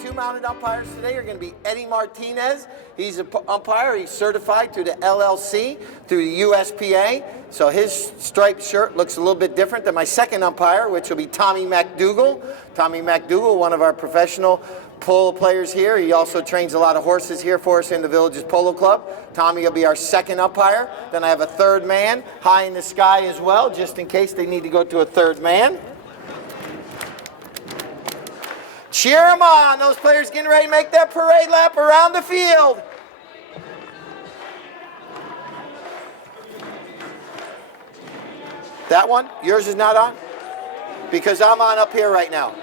two mounted umpires today are going to be Eddie Martinez. He's an umpire. He's certified through the LLC, through the USPA. So his striped shirt looks a little bit different than my second umpire, which will be Tommy McDougal. Tommy McDougal, one of our professional polo players here. He also trains a lot of horses here for us in the Villages Polo Club. Tommy will be our second umpire. Then I have a third man high in the sky as well, just in case they need to go to a third man. Cheer them on. Those players getting ready to make that parade lap around the field. That one? Yours is not on? Because I'm on up here right now.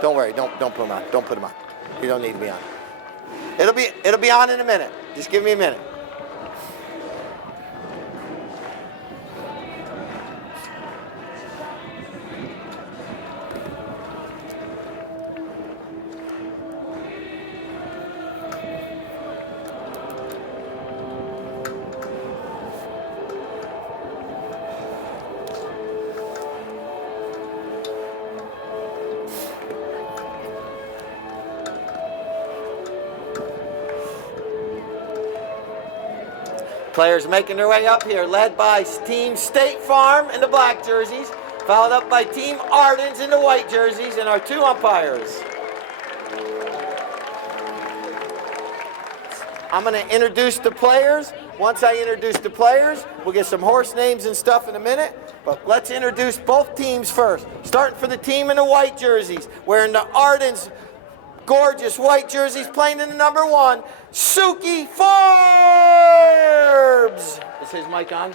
Don't worry. Don't put them on. Don't put them on. You don't need to be on. It'll be on in a minute. Just give me a minute. Players making their way up here, led by Team State Farm in the black jerseys, followed up by Team Ardens in the white jerseys, and our two umpires. I'm going to introduce the players. Once I introduce the players, we'll get some horse names and stuff in a minute, but let's introduce both teams first. Starting for the team in the white jerseys, wearing the Ardens gorgeous white jerseys, playing in the number 1, Suki Forbes. Is his mic on?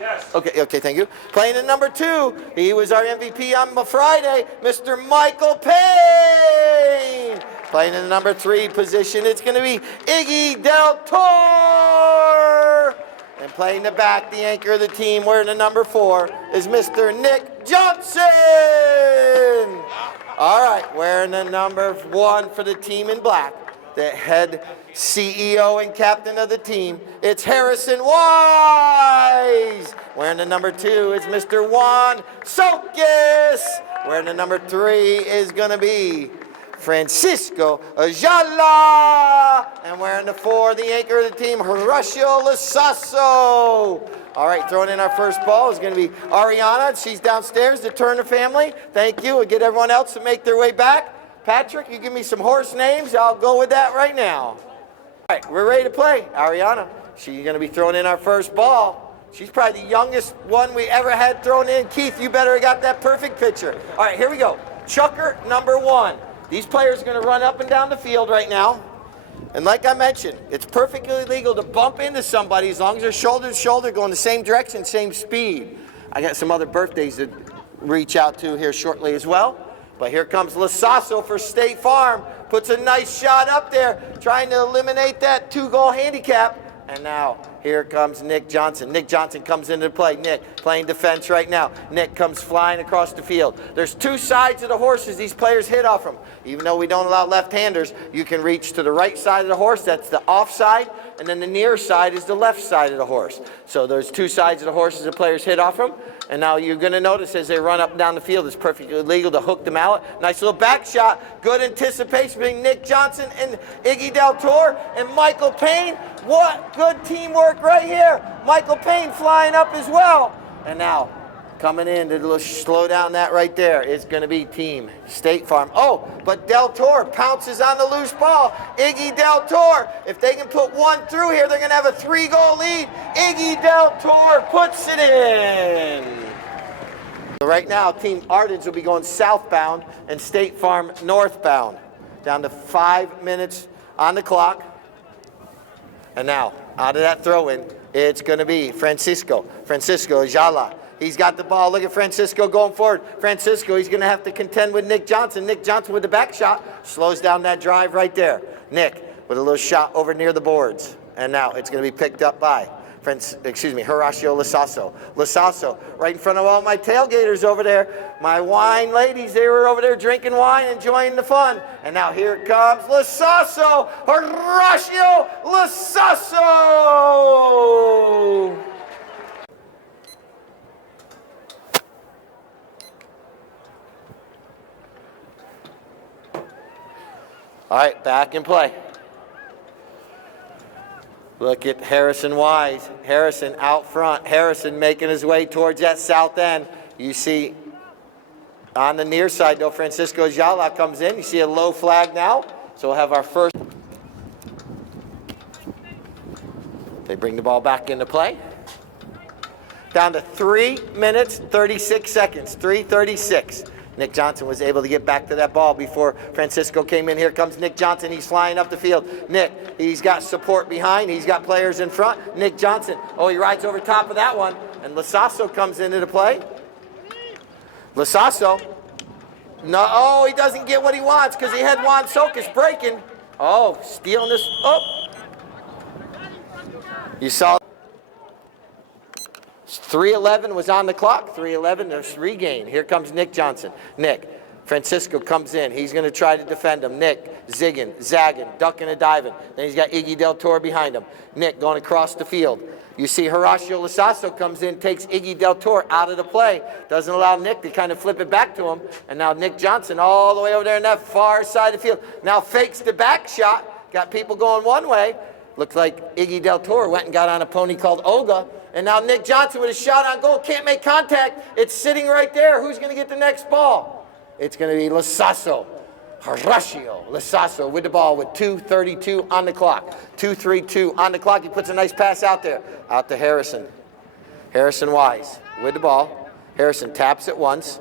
Yes. Okay, thank you. Playing in number 2, he was our MVP on Friday, Mr. Michael Payne. Playing in the number 3 position, it's going to be Iggy Del Toro. And playing the back, the anchor of the team, wearing the number 4, is Mr. Nick Johnson. All right, wearing the number 1 for the team in black, the head CEO and captain of the team, it's Harrison Wise. Wearing the number 2 is Mr. Juan Sokis. Wearing the number 3 is going to be Francisco Ayala. And wearing the 4, the anchor of the team, Horacio Lasasso. All right, throwing in our first ball is going to be Ariana. She's downstairs, the Turner family. Thank you. We'll get everyone else to make their way back. Patrick, you give me some horse names. I'll go with that right now. All right, we're ready to play. Ariana, she's going to be throwing in our first ball. She's probably the youngest one we ever had thrown in. Keith, you better have got that perfect picture. All right, here we go. Chukker number 1. These players are going to run up and down the field right now. And like I mentioned, it's perfectly legal to bump into somebody as long as they're shoulder to shoulder, going the same direction, same speed. I got some other birthdays to reach out to here shortly as well. But here comes Lasasso for State Farm. Puts a nice shot up there, trying to eliminate that 2-goal handicap. And now, here comes Nick Johnson. Nick Johnson comes into play. Nick playing defense right now. Nick comes flying across the field. There's 2 sides of the horses these players hit off from. Even though we don't allow left-handers, you can reach to the right side of the horse. That's the off side. And then the near side is the left side of the horse. So there's 2 sides of the horses the players hit off from. And now you're going to notice as they run up and down the field, it's perfectly legal to hook the mallet. Nice little back shot. Good anticipation between Nick Johnson and Iggy Del Toro and Michael Payne. What good teamwork right here. Michael Payne flying up as well. And now coming in to slow down that right there is going to be Team State Farm. Oh, but Del Toro pounces on the loose ball. Iggy Del Toro, if they can put 1 through here, they're going to have a 3-goal lead. Iggy Del Toro puts it in. So right now, Team Ardens will be going southbound and State Farm northbound. Down to 5 minutes on the clock. And now, out of that throw-in, it's going to be Francisco Ayala. He's got the ball. Look at Francisco going forward. Francisco, he's going to have to contend with Nick Johnson. Nick Johnson with the back shot slows down that drive right there. Nick with a little shot over near the boards. And now it's going to be picked up by Horacio Lasasso. Lasasso, right in front of all my tailgaters over there. My wine ladies, they were over there drinking wine, enjoying the fun. And now here comes Lasasso, Horacio Lasasso. All right, back in play. Look at Harrison Wise. Harrison out front. Harrison making his way towards that south end. You see on the near side, though, Francisco Jala comes in. You see a low flag now. So we'll have our first. They bring the ball back into play. Down to 3 minutes, 36 seconds, 3:36. Nick Johnson was able to get back to that ball before Francisco came in. Here comes Nick Johnson. He's flying up the field. Nick, he's got support behind. He's got players in front. Nick Johnson, oh, he rides over top of that one. And Lasasso comes into the play. Lasasso, no, oh, he doesn't get what he wants because he had Juan Sokas breaking. Oh, stealing this, oh. You saw 3:11 was on the clock. 3:11, there's regain. Here comes Nick Johnson. Nick, Francisco comes in. He's going to try to defend him. Nick, zigging, zagging, ducking and diving. Then he's got Iggy Del Toro behind him. Nick going across the field. You see Horacio Lasasso comes in, takes Iggy Del Toro out of the play. Doesn't allow Nick to kind of flip it back to him. And now Nick Johnson all the way over there in that far side of the field. Now fakes the back shot. Got people going one way. Looks like Iggy Del Toro went and got on a pony called Olga. And now Nick Johnson with a shot on goal. Can't make contact. It's sitting right there. Who's going to get the next ball? It's going to be Lasasso. Horacio Lasasso with the ball with 2:32 on the clock. 2:32 on the clock. He puts a nice pass out there. Out to Harrison. Harrison Wise with the ball. Harrison taps it once.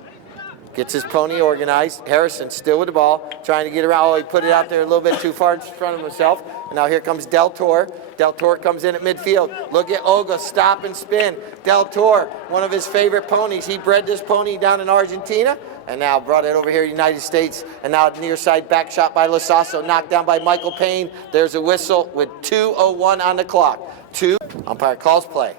Gets his pony organized. Harrison still with the ball, trying to get around. Oh, he put it out there a little bit too far in front of himself. And now here comes Del Toro. Del Toro comes in at midfield. Look at Olga, stop and spin. Del Toro, one of his favorite ponies. He bred this pony down in Argentina and now brought it over here to the United States. And now near side back shot by Lasasso, knocked down by Michael Payne. There's a whistle with 2:01 on the clock. Umpire calls play.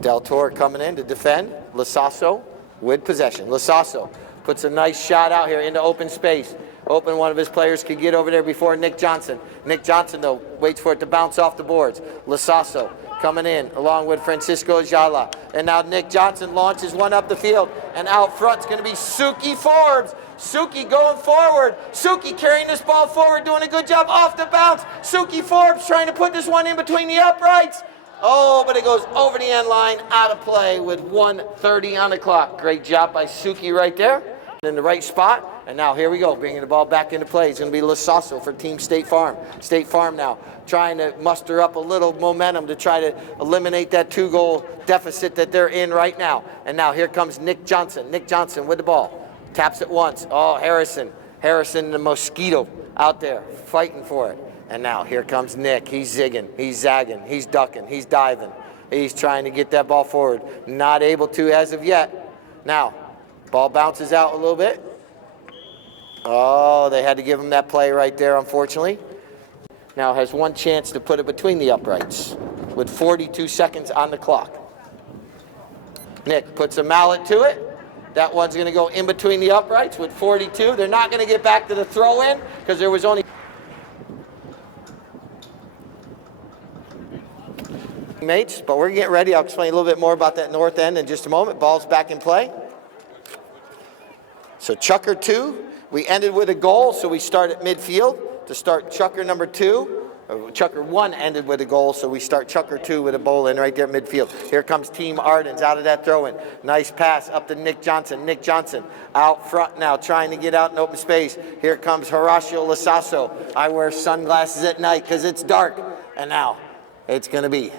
Del Toro coming in to defend. Lasasso with possession. Lasasso puts a nice shot out here into open space. Hoping one of his players could get over there before Nick Johnson. Nick Johnson, though, waits for it to bounce off the boards. Lasasso coming in along with Francisco Jala. And now Nick Johnson launches one up the field. And out front's going to be Suki Forbes. Suki going forward. Suki carrying this ball forward, doing a good job off the bounce. Suki Forbes trying to put this one in between the uprights. Oh, but it goes over the end line, out of play with 1:30 on the clock. Great job by Suki right there. In the right spot. And now here we go, bringing the ball back into play. It's going to be Lasasso for Team State Farm. State Farm now trying to muster up a little momentum to try to eliminate that 2-goal deficit that they're in right now. And now here comes Nick Johnson. Nick Johnson with the ball. Taps it once. Oh, Harrison. Harrison the mosquito out there fighting for it. And now here comes Nick. He's zigging. He's zagging. He's ducking. He's diving. He's trying to get that ball forward. Not able to as of yet. Now, ball bounces out a little bit. Oh, they had to give him that play right there, unfortunately. Now has one chance to put it between the uprights with 42 seconds on the clock. Nick puts a mallet to it. That one's going to go in between the uprights with 42. They're not going to get back to the throw-in because there was only mates, but we're getting ready. I'll explain a little bit more about that north end in just a moment. Ball's back in play. So chukker 2, we ended with a goal, so we start at midfield to start chukker number 2. Chukker 1 ended with a goal, so we start chukker 2 with a bowl in right there at midfield. Here comes Team Ardens out of that throw-in. Nice pass up to Nick Johnson. Nick Johnson out front now, trying to get out in open space. Here comes Horacio Lasasso. I wear sunglasses at night because it's dark. And now it's going to be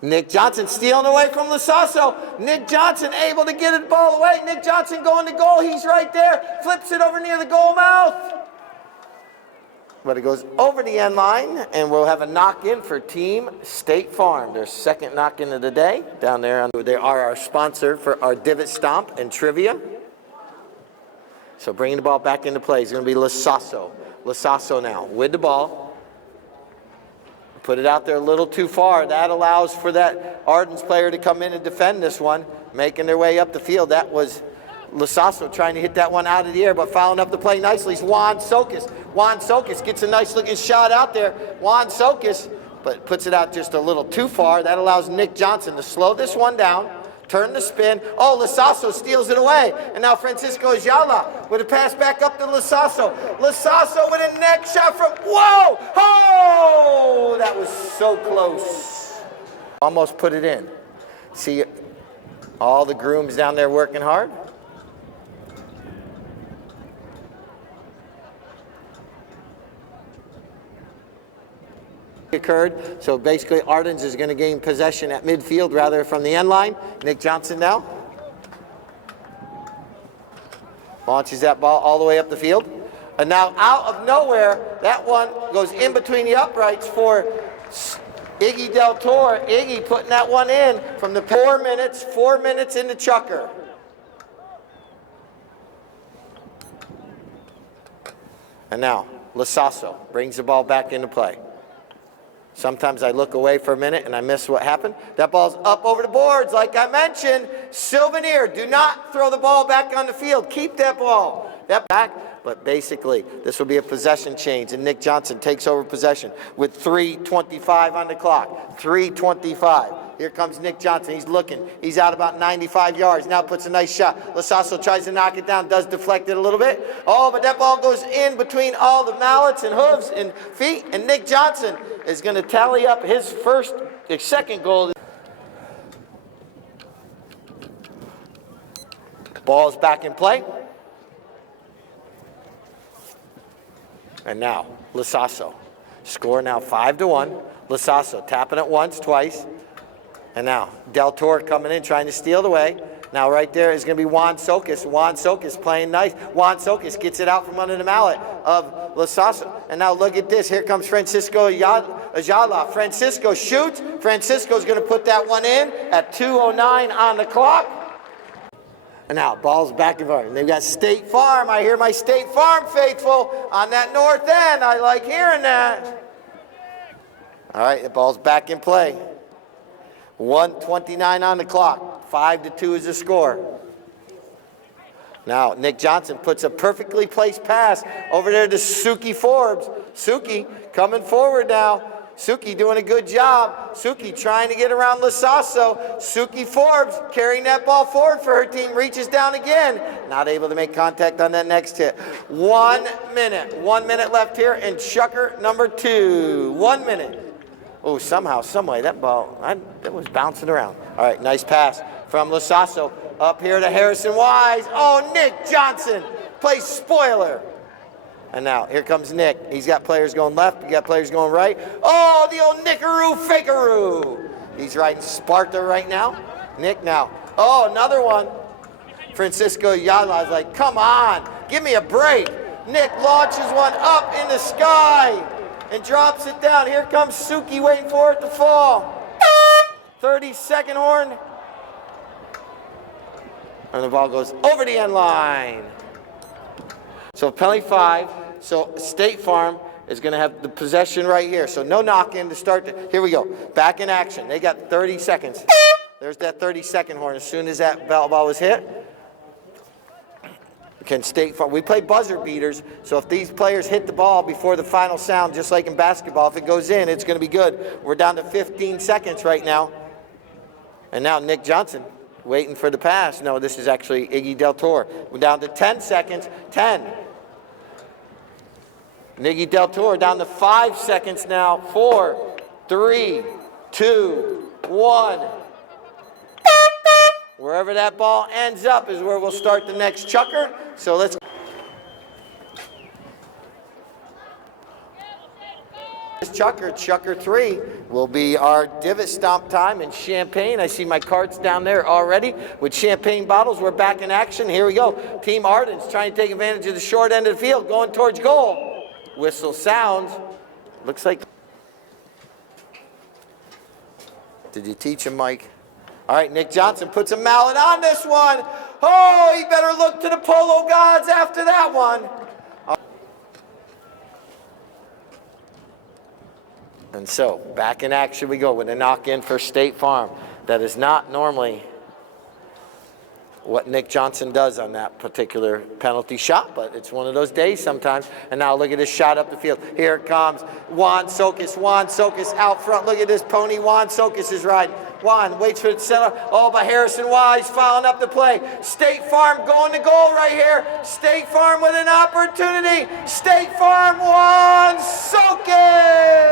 Nick Johnson stealing away from Lasasso. Nick Johnson able to get the ball away. Nick Johnson going to goal. He's right there. Flips it over near the goal mouth. But it goes over the end line, and we'll have a knock-in for Team State Farm. Their second knock-in of the day down there. They are our sponsor for our divot stomp and trivia. So bringing the ball back into play is going to be Lasasso. Lasasso now with the ball. Put it out there a little too far. That allows for that Ardens player to come in and defend this one, making their way up the field. That was Lasasso trying to hit that one out of the air, but fouling up the play nicely is Juan Sokas. Juan Sokas gets a nice looking shot out there. Juan Sokas, but puts it out just a little too far. That allows Nick Johnson to slow this one down. Turn the spin. Oh, Lasasso steals it away. And now Francisco Ayala with a pass back up to Lasasso. Lasasso with a neck shot from, whoa! Oh! That was so close. Almost put it in. See all the grooms down there working hard? Occurred. So basically Ardens is going to gain possession at midfield rather from the end line. Nick Johnson now launches that ball all the way up the field. And now out of nowhere, that one goes in between the uprights for Iggy Del Toro. Iggy putting that one in from the 4 minutes into chukker. And now Lasasso brings the ball back into play. Sometimes I look away for a minute and I miss what happened. That ball's up over the boards, like I mentioned. Souvenir, do not throw the ball back on the field. Keep that ball. That back, but basically, this will be a possession change, and Nick Johnson takes over possession with 3:25 on the clock. 3:25. Here comes Nick Johnson. He's looking. He's out about 95 yards. Now puts a nice shot. Lasasso tries to knock it down, does deflect it a little bit. Oh, but that ball goes in between all the mallets and hooves and feet, and Nick Johnson is going to tally up his second goal. Ball's back in play. And now, Lasasso. Score now 5-1. Lasasso tapping it once, twice. And now, Del Toro coming in, trying to steal it away. Now right there is going to be Juan Sokas. Juan Sokas playing nice. Juan Sokas gets it out from under the mallet of Lasasso. And now look at this. Here comes Francisco Ayala. Francisco shoots. Francisco's going to put that one in at 2:09 on the clock. And now, ball's back and forth. And they've got State Farm. I hear my State Farm faithful on that north end. I like hearing that. All right, the ball's back in play. 1:29 on the clock. 5-2 is the score. Now, Nick Johnson puts a perfectly placed pass over there to Suki Forbes. Suki coming forward now. Suki doing a good job. Suki trying to get around Lasasso. Suki Forbes carrying that ball forward for her team. Reaches down again. Not able to make contact on that next hit. 1 minute. 1 minute left here in chukker number 2. 1 minute. Oh, somehow, someway, that ball, that was bouncing around. All right, nice pass from Lasasso up here to Harrison Wise. Oh, Nick Johnson plays spoiler. And now, here comes Nick. He's got players going left. He got players going right. Oh, the old Nickaroo Fakeroo. He's riding Sparta right now. Nick now. Oh, another one. Francisco Ayala is like, come on, give me a break. Nick launches one up in the sky and drops it down. Here comes Suki waiting for it to fall. 30-second horn. And the ball goes over the end line. So penalty 5. So State Farm is going to have the possession right here. So no knock-in to start. Here we go. Back in action. They got 30 seconds. There's that 30-second horn. As soon as that ball was hit, can State Farm. We play buzzer beaters, so if these players hit the ball before the final sound, just like in basketball, if it goes in, it's going to be good. We're down to 15 seconds right now. And now Nick Johnson waiting for the pass. No, this is actually Iggy Del Toro. We're down to 10 seconds. 10. Iggy Del Toro down to 5 seconds now. 4, 3, 2, 1. Wherever that ball ends up is where we'll start the next chukker. So let's. This chukker 3, will be our divot stomp time in Champaign. I see my carts down there already with champagne bottles. We're back in action. Here we go. Team Ardens trying to take advantage of the short end of the field, going towards goal. Whistle sounds. Looks like. Did you teach him, Mike? All right, Nick Johnson puts a mallet on this one. Oh, he better look to the Polo gods after that one. And so, back in action we go with a knock-in for State Farm. That is not normally what Nick Johnson does on that particular penalty shot, but it's one of those days sometimes. And now look at this shot up the field. Here it comes. Juan Sokis out front. Look at this pony Juan Sokis is riding. Juan waits for the center. Oh, but Harrison Wise following up the play. State Farm going to goal right here. State Farm with an opportunity. State Farm, Juan Sokis.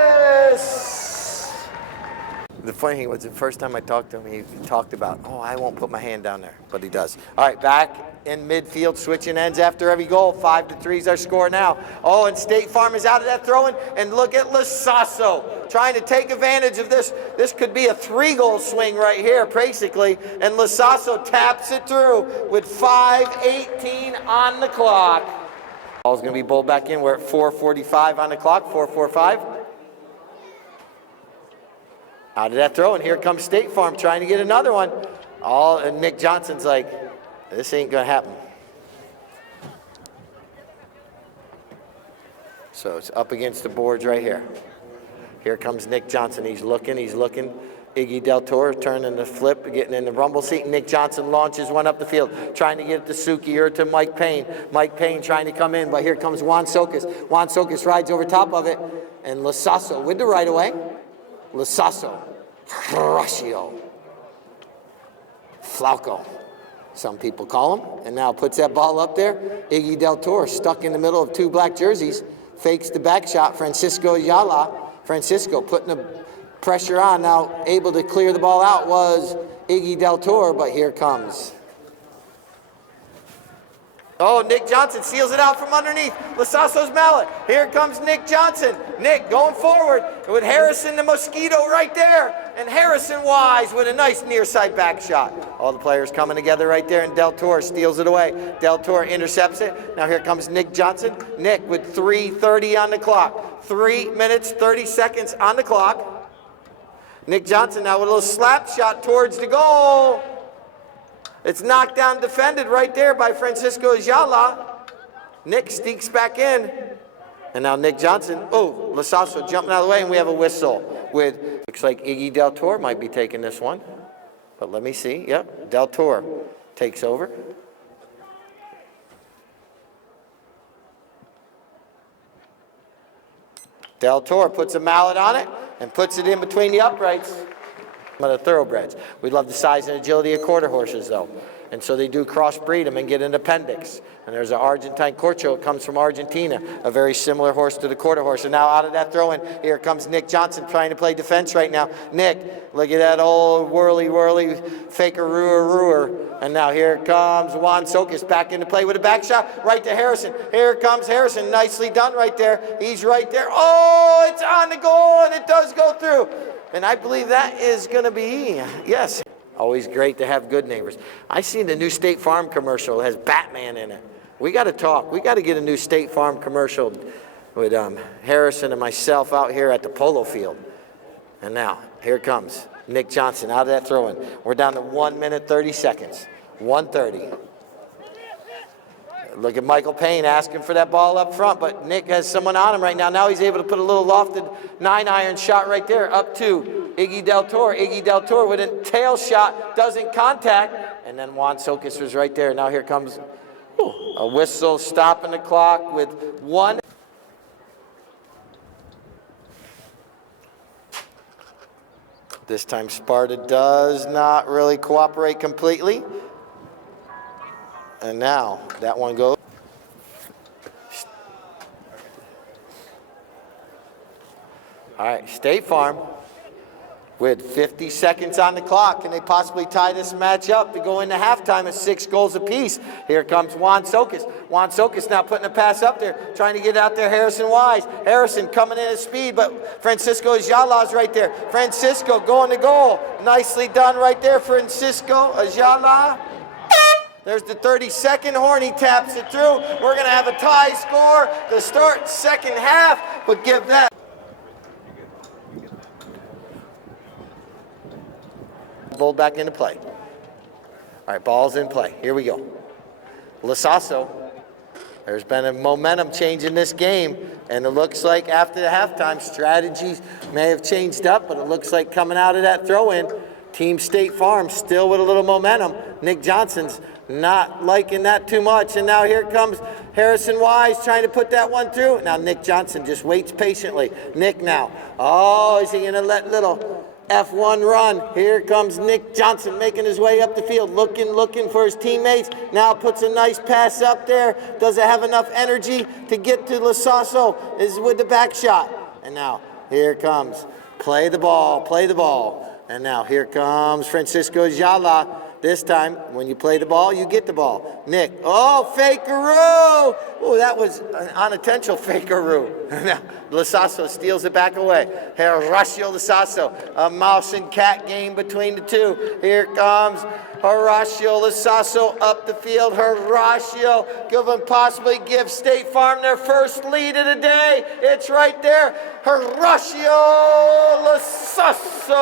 The funny thing was the first time I talked to him, he talked about, oh, I won't put my hand down there, but he does. All right, back in midfield, switching ends after every goal. 5-3 is our score now. Oh, and State Farm is out of that throw-in, and look at Lasasso trying to take advantage of this. This could be a 3-goal swing right here, basically, and Lasasso taps it through with 5:18 on the clock. Ball's going to be bowled back in. We're at 4:45 on the clock, 4:45. Out of that throw, and here comes State Farm trying to get another one. And Nick Johnson's like, this ain't gonna happen. So it's up against the boards right here. Here comes Nick Johnson. He's looking. Iggy Del Toro turning the flip, getting in the rumble seat, and Nick Johnson launches one up the field, trying to get it to Suki or to Mike Payne. Mike Payne trying to come in, but here comes Juan Sokis. Juan Sokis rides over top of it, and Lasasso with the right away. Lasasso, Horacio, Flauco, some people call him, and now puts that ball up there. Iggy Del Toro stuck in the middle of 2 black jerseys, fakes the back shot. Francisco Ayala, Francisco putting the pressure on, now able to clear the ball out was Iggy Del Toro, but here comes. Oh, Nick Johnson seals it out from underneath Lasasso's mallet. Here comes Nick Johnson. Nick going forward with Harrison the Mosquito right there. And Harrison Wise with a nice near side back shot. All the players coming together right there, and Del Toro steals it away. Del Toro intercepts it. Now here comes Nick Johnson. Nick with 3:30 on the clock. 3 minutes, 30 seconds on the clock. Nick Johnson now with a little slap shot towards the goal. It's knocked down, defended right there by Francisco Ayala. Nick sneaks back in. And now Nick Johnson, oh, Lasasso jumping out of the way, and we have a whistle with, looks like Iggy Del Toro might be taking this one. But let me see, yep, Del Toro takes over. Del Toro puts a mallet on it and puts it in between the uprights. Of the thoroughbreds. We love the size and agility of quarter horses, though. And so they do crossbreed them and get an appendix. And there's an Argentine Corcho. It comes from Argentina, a very similar horse to the quarter horse. And now out of that throw-in, here comes Nick Johnson trying to play defense right now. Nick, look at that old whirly faker-rooer. And now here comes Juan Sokis back into play with a back shot right to Harrison. Here comes Harrison. Nicely done right there. He's right there. Oh, it's on the goal, and it does go through. And I believe that is going to be, yes. Always great to have good neighbors. I seen the new State Farm commercial. It has Batman in it. We got to talk. We got to get a new State Farm commercial with Harrison and myself out here at the Polo field. And now, here comes Nick Johnson out of that throw-in. We're down to 1 minute, 30 seconds. 1:30. Look at Michael Payne asking for that ball up front, but Nick has someone on him right now. Now he's able to put a little lofted 9-iron shot right there up to Iggy Del Toro. Iggy Del Toro with a tail shot, doesn't contact, and then Juan Sokis was right there. Now here comes a whistle stopping the clock with 1. This time Sparta does not really cooperate completely. And now that one goes. All right, State Farm with 50 seconds on the clock. Can they possibly tie this match up to go into halftime at 6 goals apiece? Here comes Juan Sokis. Juan Sokis now putting a pass up there, trying to get out there Harrison Wise. Harrison coming in at speed, but Francisco Ayala's right there. Francisco going to goal. Nicely done right there, Francisco Ayala. There's the 30-second horn. He taps it through. We're going to have a tie score to start second half, but give that. Ball back into play. All right, ball's in play. Here we go. Lasasso. There's been a momentum change in this game, and it looks like after the halftime, strategies may have changed up, but it looks like coming out of that throw-in, Team State Farm still with a little momentum. Nick Johnson's Not liking that too much. And now here comes Harrison Wise trying to put that one through. Now Nick Johnson just waits patiently. Nick now. Oh, is he going to let little F1 run? Here comes Nick Johnson making his way up the field, looking for his teammates. Now puts a nice pass up there. Doesn't have enough energy to get to Lasasso. Is with the back shot. And now here comes. Play the ball. And now here comes Francisco Jala. This time, when you play the ball, you get the ball. Nick, oh, fakeroo! Oh, that was an unintentional fakeroo. Now, Lasasso steals it back away. Horacio Lasasso, a mouse and cat game between the two. Here comes Horacio Lasasso up the field. Horacio could possibly give State Farm their first lead of the day. It's right there. Horacio Lasasso.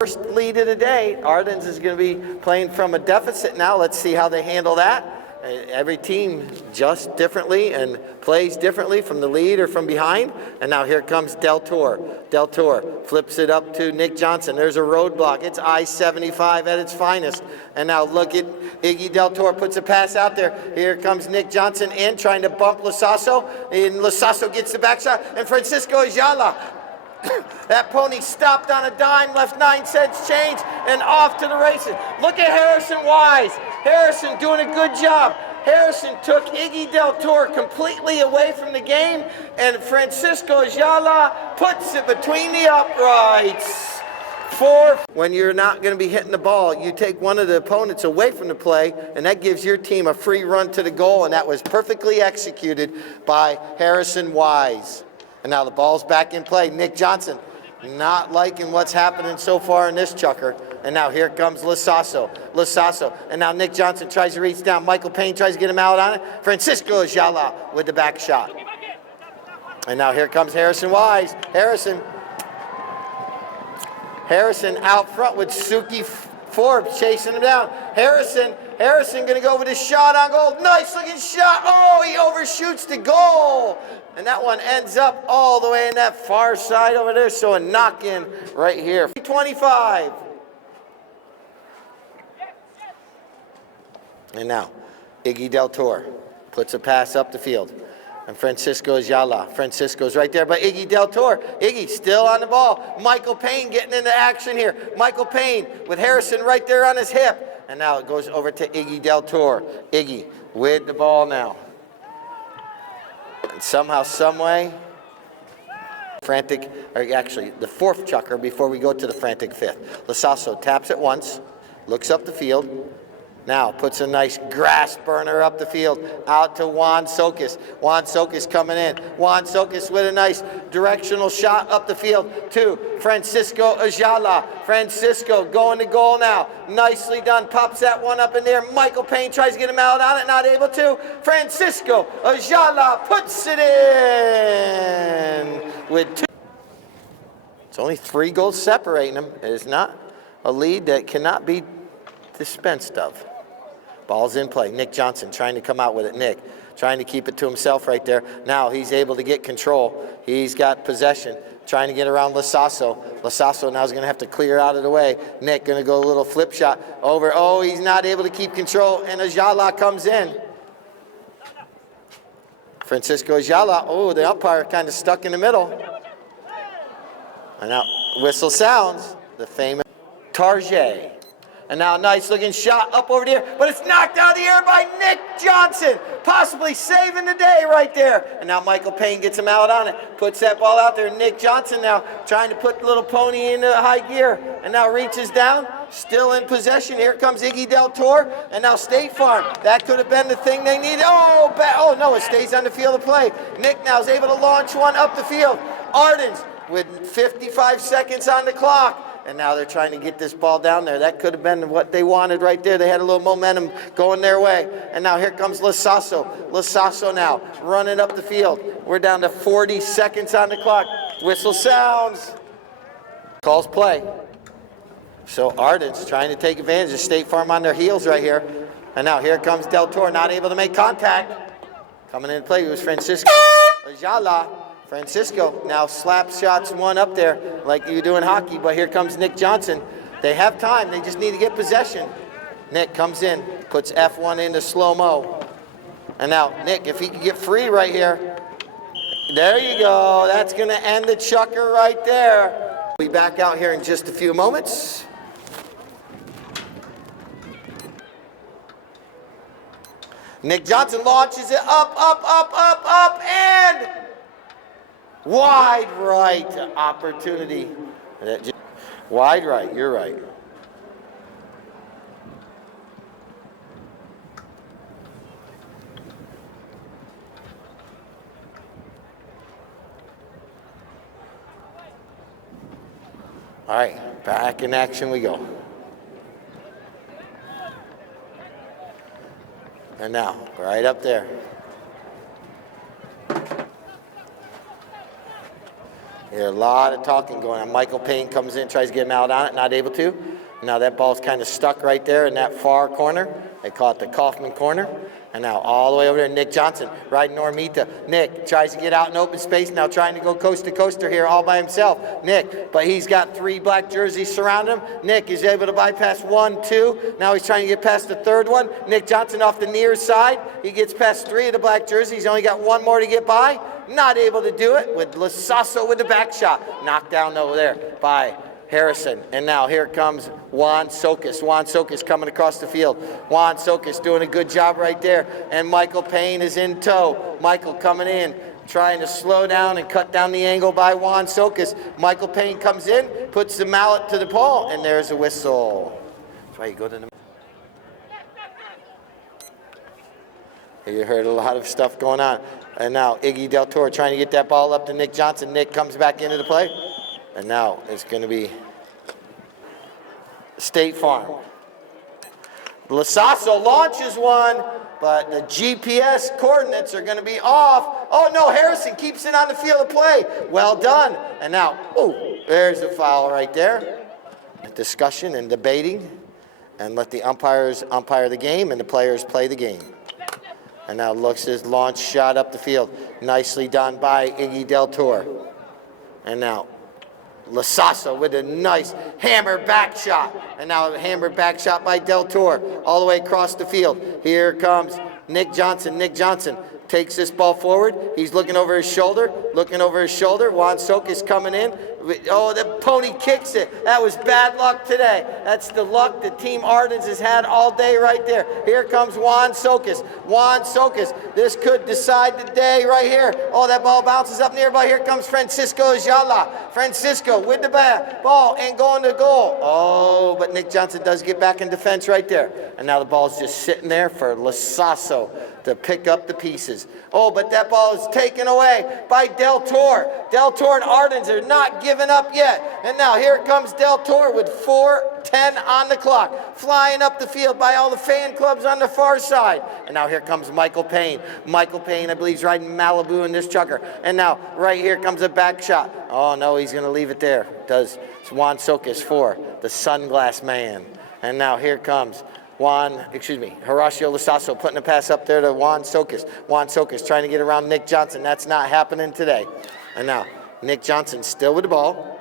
First lead of the day. Ardens is going to be playing from a deficit now. Let's see how they handle that. Every team adjusts differently and plays differently from the lead or from behind. And now here comes Del Toro. Del Toro flips it up to Nick Johnson. There's a roadblock. It's I-75 at its finest. And now look at Iggy Del Toro puts a pass out there. Here comes Nick Johnson in trying to bump Lasasso. And Lasasso gets the back shot. And Francisco Ayala. That pony stopped on a dime, left 9 cents change, and off to the races. Look at Harrison Wise. Harrison doing a good job. Harrison took Iggy Del Toro completely away from the game, and Francisco Ayala puts it between the uprights. When you're not going to be hitting the ball, you take one of the opponents away from the play, and that gives your team a free run to the goal, and that was perfectly executed by Harrison Wise. And now the ball's back in play. Nick Johnson not liking what's happening so far in this chukker. And now here comes Lasasso. And now Nick Johnson tries to reach down. Michael Payne tries to get him out on it. Francisco Ayala with the back shot. And now here comes Harrison Wise. Harrison out front with Suki Forbes chasing him down. Harrison going to go with his shot on goal. Nice looking shot. Oh, he overshoots the goal. And that one ends up all the way in that far side over there. So a knock-in right here. 25. And now, Iggy Del Toro puts a pass up the field. And Francisco Ayala. Francisco's right there, but Iggy Del Toro. Iggy still on the ball. Michael Payne getting into action here. Michael Payne with Harrison right there on his hip. And now it goes over to Iggy Del Toro. Iggy with the ball now. And somehow, someway, frantic, or actually the fourth chukker before we go to the frantic fifth. Lasasso taps it once, looks up the field. Now puts a nice grass burner up the field, out to Juan Sokas. Juan Sokas coming in. Juan Sokas with a nice directional shot up the field to Francisco Ayala. Francisco going to goal now. Nicely done. Pops that one up in there. Michael Payne tries to get him out on it. Not able to. Francisco Ayala puts it in with 2. It's only 3 goals separating them. It is not a lead that cannot be dispensed of. Ball's in play. Nick Johnson trying to come out with it. Nick trying to keep it to himself right there. Now he's able to get control. He's got possession. Trying to get around Lasasso. Lasasso now is going to have to clear out of the way. Nick going to go a little flip shot over. Oh, he's not able to keep control. And Ayala comes in. Francisco Ayala. Oh, the umpire kind of stuck in the middle. And now whistle sounds. The famous Tarjay. And now a nice looking shot up over there, but it's knocked out of the air by Nick Johnson, possibly saving the day right there. And now Michael Payne gets him out on it, puts that ball out there. Nick Johnson now trying to put the little pony into high gear, and now reaches down, still in possession. Here comes Iggy Del Toro, and now State Farm. That could have been the thing they needed. Oh no, it stays on the field of play. Nick now is able to launch one up the field. Ardens with 55 seconds on the clock. And now they're trying to get this ball down there. That could have been what they wanted right there. They had a little momentum going their way. And now here comes Lasasso. Lasasso now running up the field. We're down to 40 seconds on the clock. Whistle sounds. Calls play. So Ardens trying to take advantage of State Farm on their heels right here. And now here comes Del Toro, not able to make contact. Coming in to play was Francisco Ayala. Francisco now slap shots one up there like you do in hockey, but here comes Nick Johnson. They have time. They just need to get possession. Nick comes in, puts F1 into slow-mo. And now, Nick, if he can get free right here, there you go. That's going to end the chukker right there. We'll be back out here in just a few moments. Nick Johnson launches it up, and wide right opportunity. Wide right, you're right. All right, back in action we go. And now, right up there. There's a lot of talking going on. Michael Payne comes in, tries to get him out on it, not able to. Now that ball's kind of stuck right there in that far corner. They call it the Kaufman corner. And now all the way over there, Nick Johnson riding Normita. Nick tries to get out in open space, now trying to go coast to coaster here all by himself. Nick, but he's got 3 black jerseys surrounding him. Nick is able to bypass 1, 2. Now he's trying to get past the 3rd one. Nick Johnson off the near side. He gets past 3 of the black jerseys. He's only got 1 more to get by. Not able to do it with Lasasso with the back shot. Knocked down over there by Harrison. And now here comes Juan Sokas. Juan Sokas coming across the field. Juan Sokas doing a good job right there. And Michael Payne is in tow. Michael coming in, trying to slow down and cut down the angle by Juan Sokas. Michael Payne comes in, puts the mallet to the pole, and there's a whistle. That's why you go to the... You heard a lot of stuff going on. And now Iggy Del Toro trying to get that ball up to Nick Johnson. Nick comes back into the play. And now it's going to be State Farm. Lasasso launches one, but the GPS coordinates are going to be off. Oh, no, Harrison keeps it on the field of play. Well done. And now, oh, there's a foul right there. Discussion and debating, and let the umpires umpire the game and the players play the game. And now looks his launch shot up the field. Nicely done by Iggy Del Toro. And now Lasasso with a nice hammer back shot. And now a hammer back shot by Del Toro all the way across the field. Here comes Nick Johnson. Nick Johnson takes this ball forward. He's looking over his shoulder, Juan Sokas coming in. Oh, the pony kicks it. That was bad luck today. That's the luck that Team Ardens has had all day right there. Here comes Juan Sokas. Juan Sokas. This could decide the day right here. Oh, that ball bounces up nearby. Here comes Francisco Ayala. Francisco with the ball and going to goal. Oh, but Nick Johnson does get back in defense right there. And now the ball's just sitting there for Lasasso to pick up the pieces. Oh, but that ball is taken away by Del Toro. Del Toro and Ardens are not giving up yet. And now here comes Del Toro with 4:10 on the clock, flying up the field by all the fan clubs on the far side. And now here comes Michael Payne. Michael Payne, I believe, is riding Malibu in this chukker. And now right here comes a back shot. Oh, no, he's going to leave it there. Does Juan Sokas for the Sunglass Man. And now here comes Horacio Lasasso putting a pass up there to Juan Sokas. Juan Sokas trying to get around Nick Johnson. That's not happening today. And now Nick Johnson still with the ball.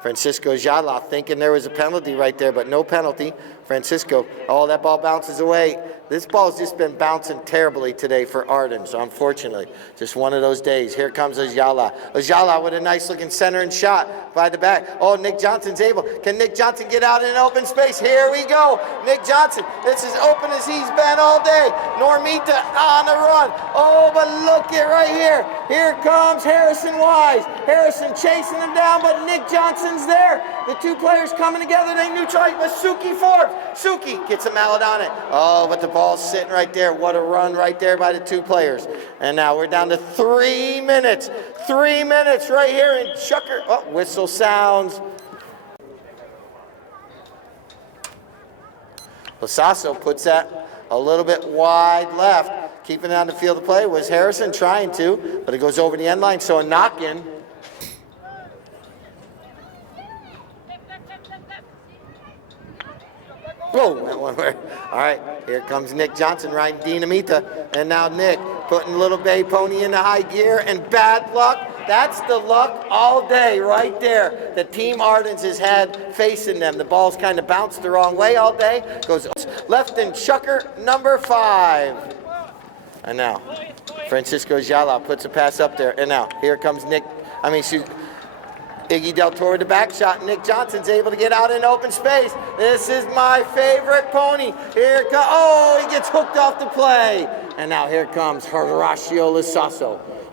Francisco Ayala thinking there was a penalty right there, but no penalty. Francisco, oh, that ball bounces away. This ball's just been bouncing terribly today for Ardens, unfortunately. Just one of those days. Here comes Ayala. Ayala with a nice looking center and shot by the back. Oh, Nick Johnson's able. Can Nick Johnson get out in open space? Here we go. Nick Johnson, it's as open as he's been all day. Normita on the run. Oh, but look at right here. Here comes Harrison Wise. Harrison chasing him down, but Nick Johnson's there. The two players coming together, they neutralize, but Suki Forbes. Suki gets a mallet on it. Oh, but the ball's sitting right there. What a run right there by the two players. And now we're down to 3 minutes. 3 minutes right here in chukker. Oh, whistle sounds. Lasasso puts that a little bit wide left. Keeping it on the field of play was Harrison trying to, but it goes over the end line, so a knock-in. Whoa, that one where. All right, here comes Nick Johnson riding Dinamita. And now Nick putting Little Bay Pony into high gear. And bad luck. That's the luck all day right there that Team Ardens has had facing them. The ball's kind of bounced the wrong way all day. Goes left and chukker number 5. And now, Francisco Jala puts a pass up there. And now, here comes Iggy Del Toro with the back shot. Nick Johnson's able to get out in open space. This is my favorite pony. Here comes, he gets hooked off the play. And now here comes Horacio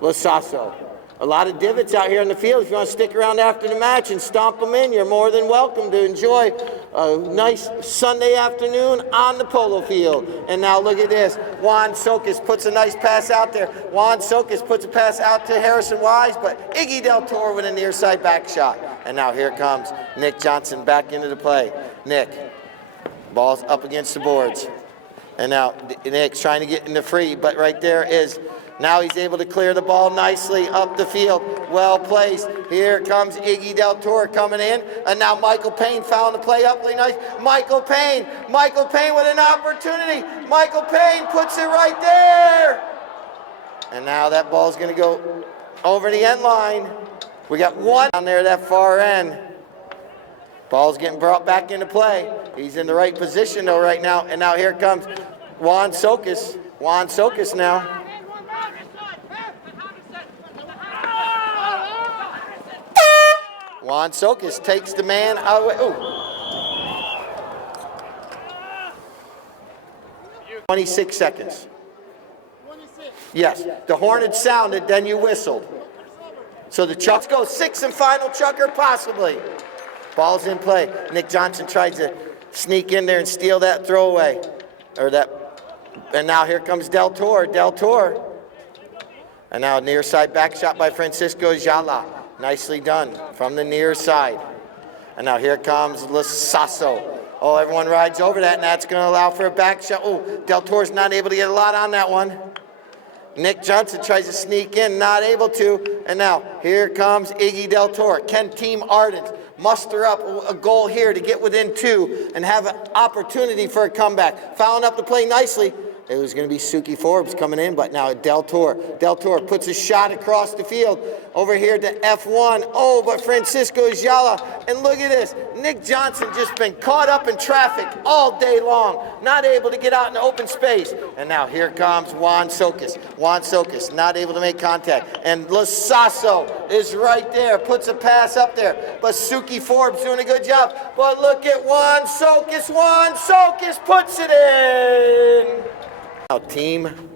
Lasasso. A lot of divots out here in the field. If you want to stick around after the match and stomp them in, you're more than welcome to enjoy a nice Sunday afternoon on the polo field. And now look at this. Juan Sokas puts a nice pass out there. Juan Sokas puts a pass out to Harrison Wise, but Iggy Del Toro with a near side back shot. And now here comes Nick Johnson back into the play. Nick, ball's up against the boards. And now Nick's trying to get in the free, but right there is, now he's able to clear the ball nicely up the field. Well placed. Here comes Iggy Del Toro coming in. And now Michael Payne found the play up really nice. Michael Payne with an opportunity. Michael Payne puts it right there. And now that ball's going to go over the end line. We got one down there that far end. Ball's getting brought back into play. He's in the right position though right now. And now here comes Juan Sokas. Juan Sokas now. Juan Sokas takes the man out of the way. Ooh. 26 seconds. Yes, the horn had sounded, then you whistled. So the chucks go 6 and final chukker possibly. Ball's in play. Nick Johnson tries to sneak in there and steal that throwaway. And now here comes Del Toro. And now near side back shot by Francisco Jala. Nicely done from the near side. And now here comes Lasasso. Oh, everyone rides over that, and that's going to allow for a back shot. Oh, Del Toro's not able to get a lot on that one. Nick Johnson tries to sneak in, not able to. And now here comes Iggy Del Toro. Can Team Ardens muster up a goal here to get within 2 and have an opportunity for a comeback? Fouling up the play nicely. It was going to be Suki Forbes coming in, but now Del Toro puts a shot across the field over here to F1. Oh, but Francisco Jala. And look at this. Nick Johnson just been caught up in traffic all day long, not able to get out in the open space. And now here comes Juan Sokas, not able to make contact. And Lasasso is right there, puts a pass up there. But Suki Forbes doing a good job. But look at Juan Sokas puts it in. Now Team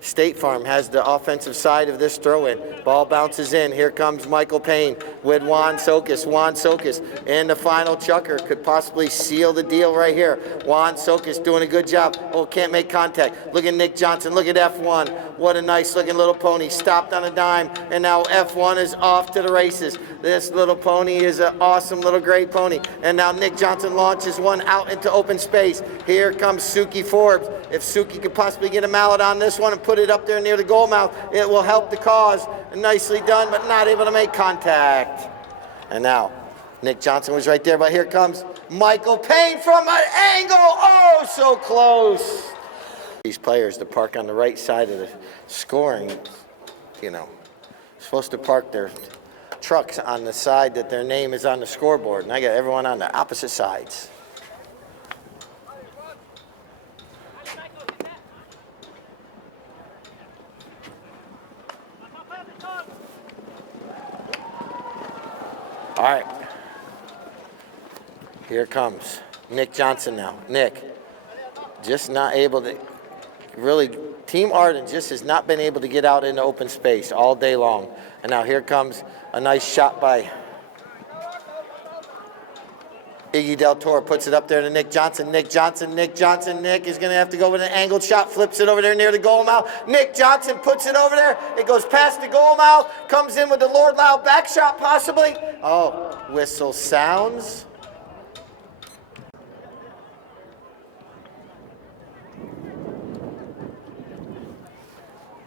State Farm has the offensive side of this throw-in. Ball bounces in. Here comes Michael Payne with Juan Sokas. Juan Sokas in the final chukker could possibly seal the deal right here. Juan Sokas doing a good job. Oh, can't make contact. Look at Nick Johnson. Look at F1. What a nice looking little pony. Stopped on a dime. And now F1 is off to the races. This little pony is an awesome little gray pony. And now Nick Johnson launches one out into open space. Here comes Suki Forbes. If Suki could possibly get a mallet on this one and put it up there near the goal mouth, it will help the cause. Nicely done, but not able to make contact. And now, Nick Johnson was right there, but here comes Michael Payne from an angle. Oh, so close. These players to park on the right side of the scoring, supposed to park their trucks on the side that their name is on the scoreboard, and I got everyone on the opposite sides. All right, here comes Nick Johnson now. Nick, just not able to, really, Team Arden just has not been able to get out into open space all day long. And now here comes a nice shot by Iggy Del Toro, puts it up there to Nick Johnson. Nick is going to have to go with an angled shot, flips it over there near the goal mouth. Nick Johnson puts it over there. It goes past the goal mouth, comes in with the Lord Loud back shot possibly. Oh, whistle sounds.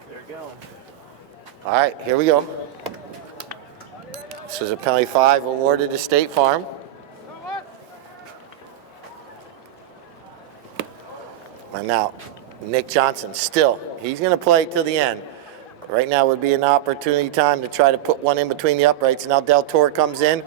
There you go. All right, here we go. This was a penalty 5 awarded to State Farm. And now, Nick Johnson still, he's going to play till the end. Right now would be an opportunity time to try to put one in between the uprights. Now Del Toro comes in,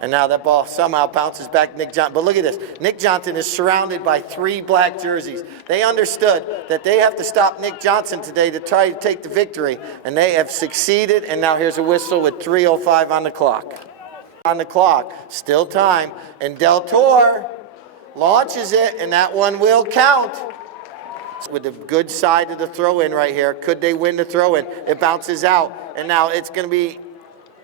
and now that ball somehow bounces back to Nick Johnson. But look at this. Nick Johnson is surrounded by 3 black jerseys. They understood that they have to stop Nick Johnson today to try to take the victory, and they have succeeded. And now here's a whistle with 3:05 on the clock. Still time, and Del Toro launches it, and that one will count. With the good side of the throw-in right here. Could they win the throw-in? It bounces out, and now it's going to be,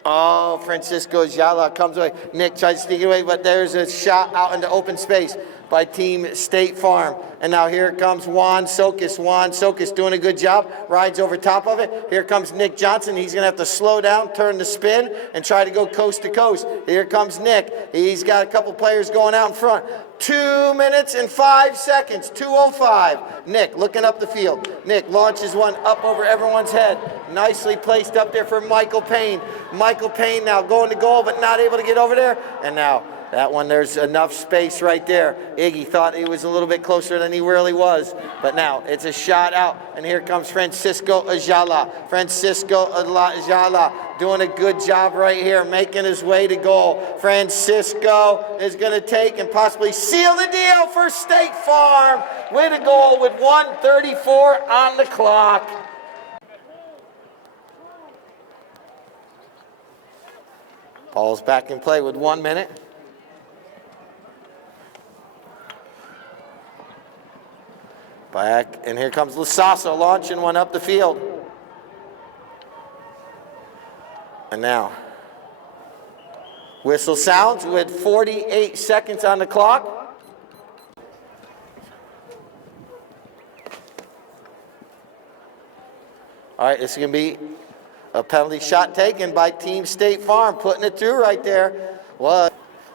oh, Francisco Ayala comes away. Nick tries to sneak it away, but there's a shot out into open space by Team State Farm. And now here comes Juan Sokas. Juan Sokas doing a good job, rides over top of it. Here comes Nick Johnson. He's going to have to slow down, turn the spin, and try to go coast to coast. Here comes Nick. He's got a couple players going out in front. 2 minutes and 5 seconds, 2:05. Nick looking up the field. Nick launches one up over everyone's head. Nicely placed up there for Michael Payne. Michael Payne now going to goal, but not able to get over there. And now that one, there's enough space right there. Iggy thought he was a little bit closer than he really was. But now it's a shot out. And here comes Francisco Ayala. Francisco Ayala doing a good job right here, making his way to goal. Francisco is going to take and possibly seal the deal for State Farm with a goal with 1:34 on the clock. Ball's back in play with 1 minute. Back, and here comes Lasasso launching one up the field. And now, whistle sounds with 48 seconds on the clock. All right, this is going to be a penalty shot taken by Team State Farm, putting it through right there. Well,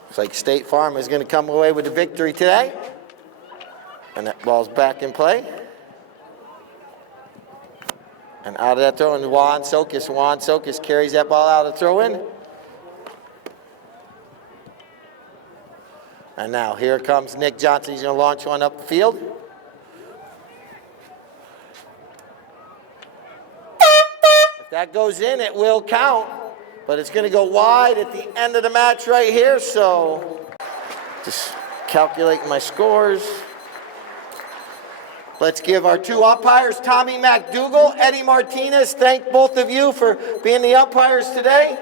looks like State Farm is going to come away with the victory today. And that ball's back in play. And out of that throw, and Juan Sokas carries that ball out of the throw-in. And now here comes Nick Johnson. He's going to launch one up the field. If that goes in, it will count. But it's going to go wide at the end of the match right here. So just calculating my scores. Let's give our 2 umpires, Tommy McDougall, Eddie Martinez. Thank both of you for being the umpires today.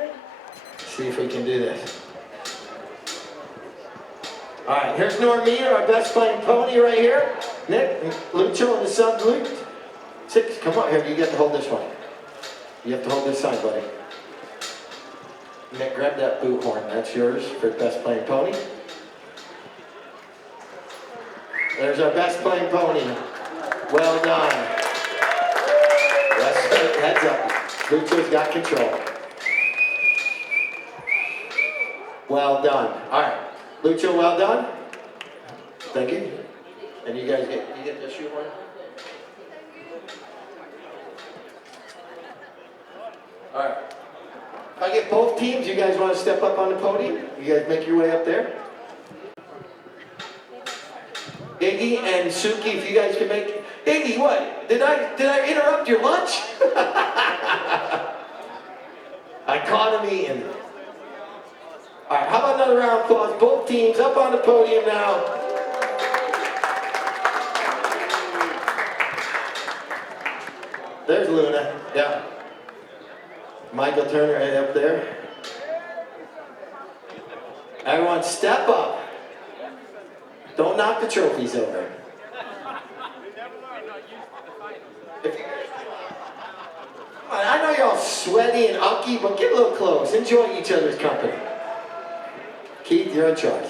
See if we can do this. All right, here's Normita, our best playing pony right here. Nick, and Lucho and the son, Luke. 6, come on, here, you get to hold this one. You have to hold this side, buddy. Nick, grab that boot horn. That's yours for best playing pony. There's our best playing pony. Well done. That's right, heads up. Lucho's got control. Well done. All right. Lucho, well done. Thank you. And you guys get the shoe horn? All right. If I get both teams, you guys want to step up on the podium? You guys make your way up there. Iggy and Suki, if you guys can make... Iggy, what? Did I interrupt your lunch? I caught him eating. All right, how about another round of applause? Both teams up on the podium now. There's Luna, yeah. Michael Turner right up there. Everyone step up. Don't knock the trophies over. I know you're all sweaty and ucky, but get a little close. Enjoy each other's company. Keith, you're in charge.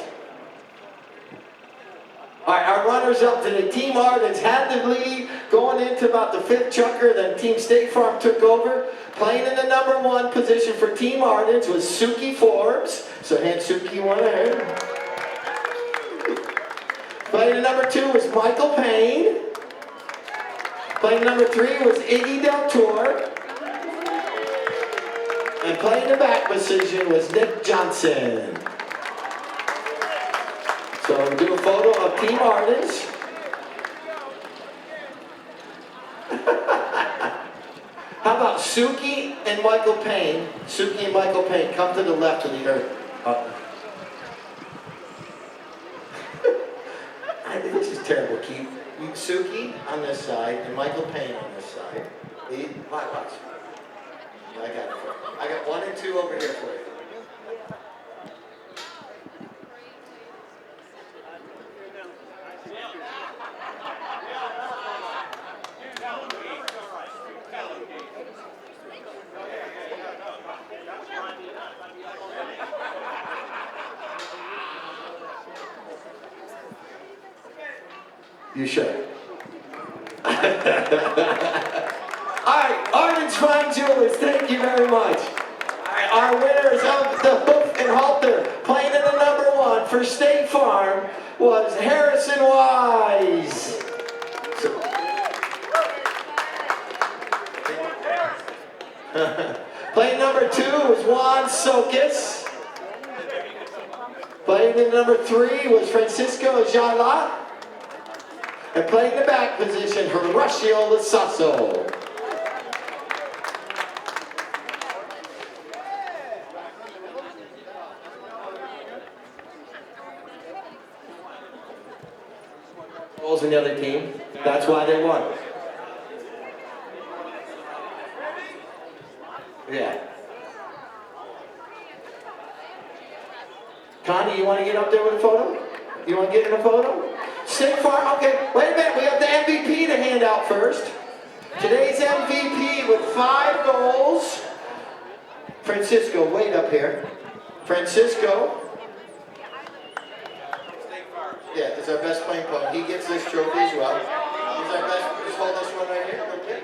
All right, our runners up to the Team Ardens had the lead going into about the 5th chukker. Then Team State Farm took over. Playing in the number 1 position for Team Ardens was Suki Forbes. So hand Suki one ahead. Playing in number 2 was Michael Payne. Playing number 3 was Iggy Del Toro. And playing the back position was Nick Johnson. So we'll do a photo of Team Ardens. How about Suki and Michael Payne. Suki and Michael Payne, come to the left of the earth. This is terrible, Keith. Suki on this side and Michael Payne on this side. Watch. I got it. I got 1 and 2 over here for you. You should. All right, Arden's Fine Jewelers, thank you very much. All right, our winners of the hoof and halter, playing in the number 1 for State Farm, was Harrison Wise. Playing number 2 was Juan Sokis. Playing in number 3 was Francisco Jala. And playing the back position, Horacio Lasasso. Goals in the other team. That's why they won. Yeah. Connie, you want to get up there with a photo? You want to get in a photo? State Farm, okay, wait a minute, we have the MVP to hand out first. Today's MVP with 5 goals. Francisco, wait up here. Francisco. Yeah, is our best playing player. He gets this trophy as well. He's our best, just hold this one right here, okay?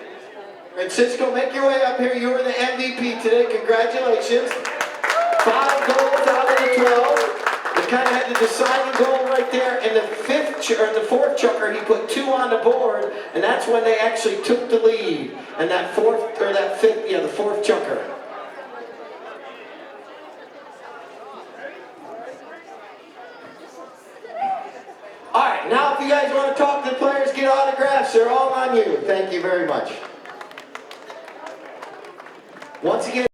Francisco, make your way up here. You were the MVP today, congratulations. 5 goals out of the 12. They kind of had the deciding goal right there, and the 4th chukker, he put 2 on the board, and that's when they actually took the lead. And that 4th, or that 5th, yeah, the 4th chukker. All right, now if you guys want to talk to the players, get autographs, they're all on you. Thank you very much. Once again.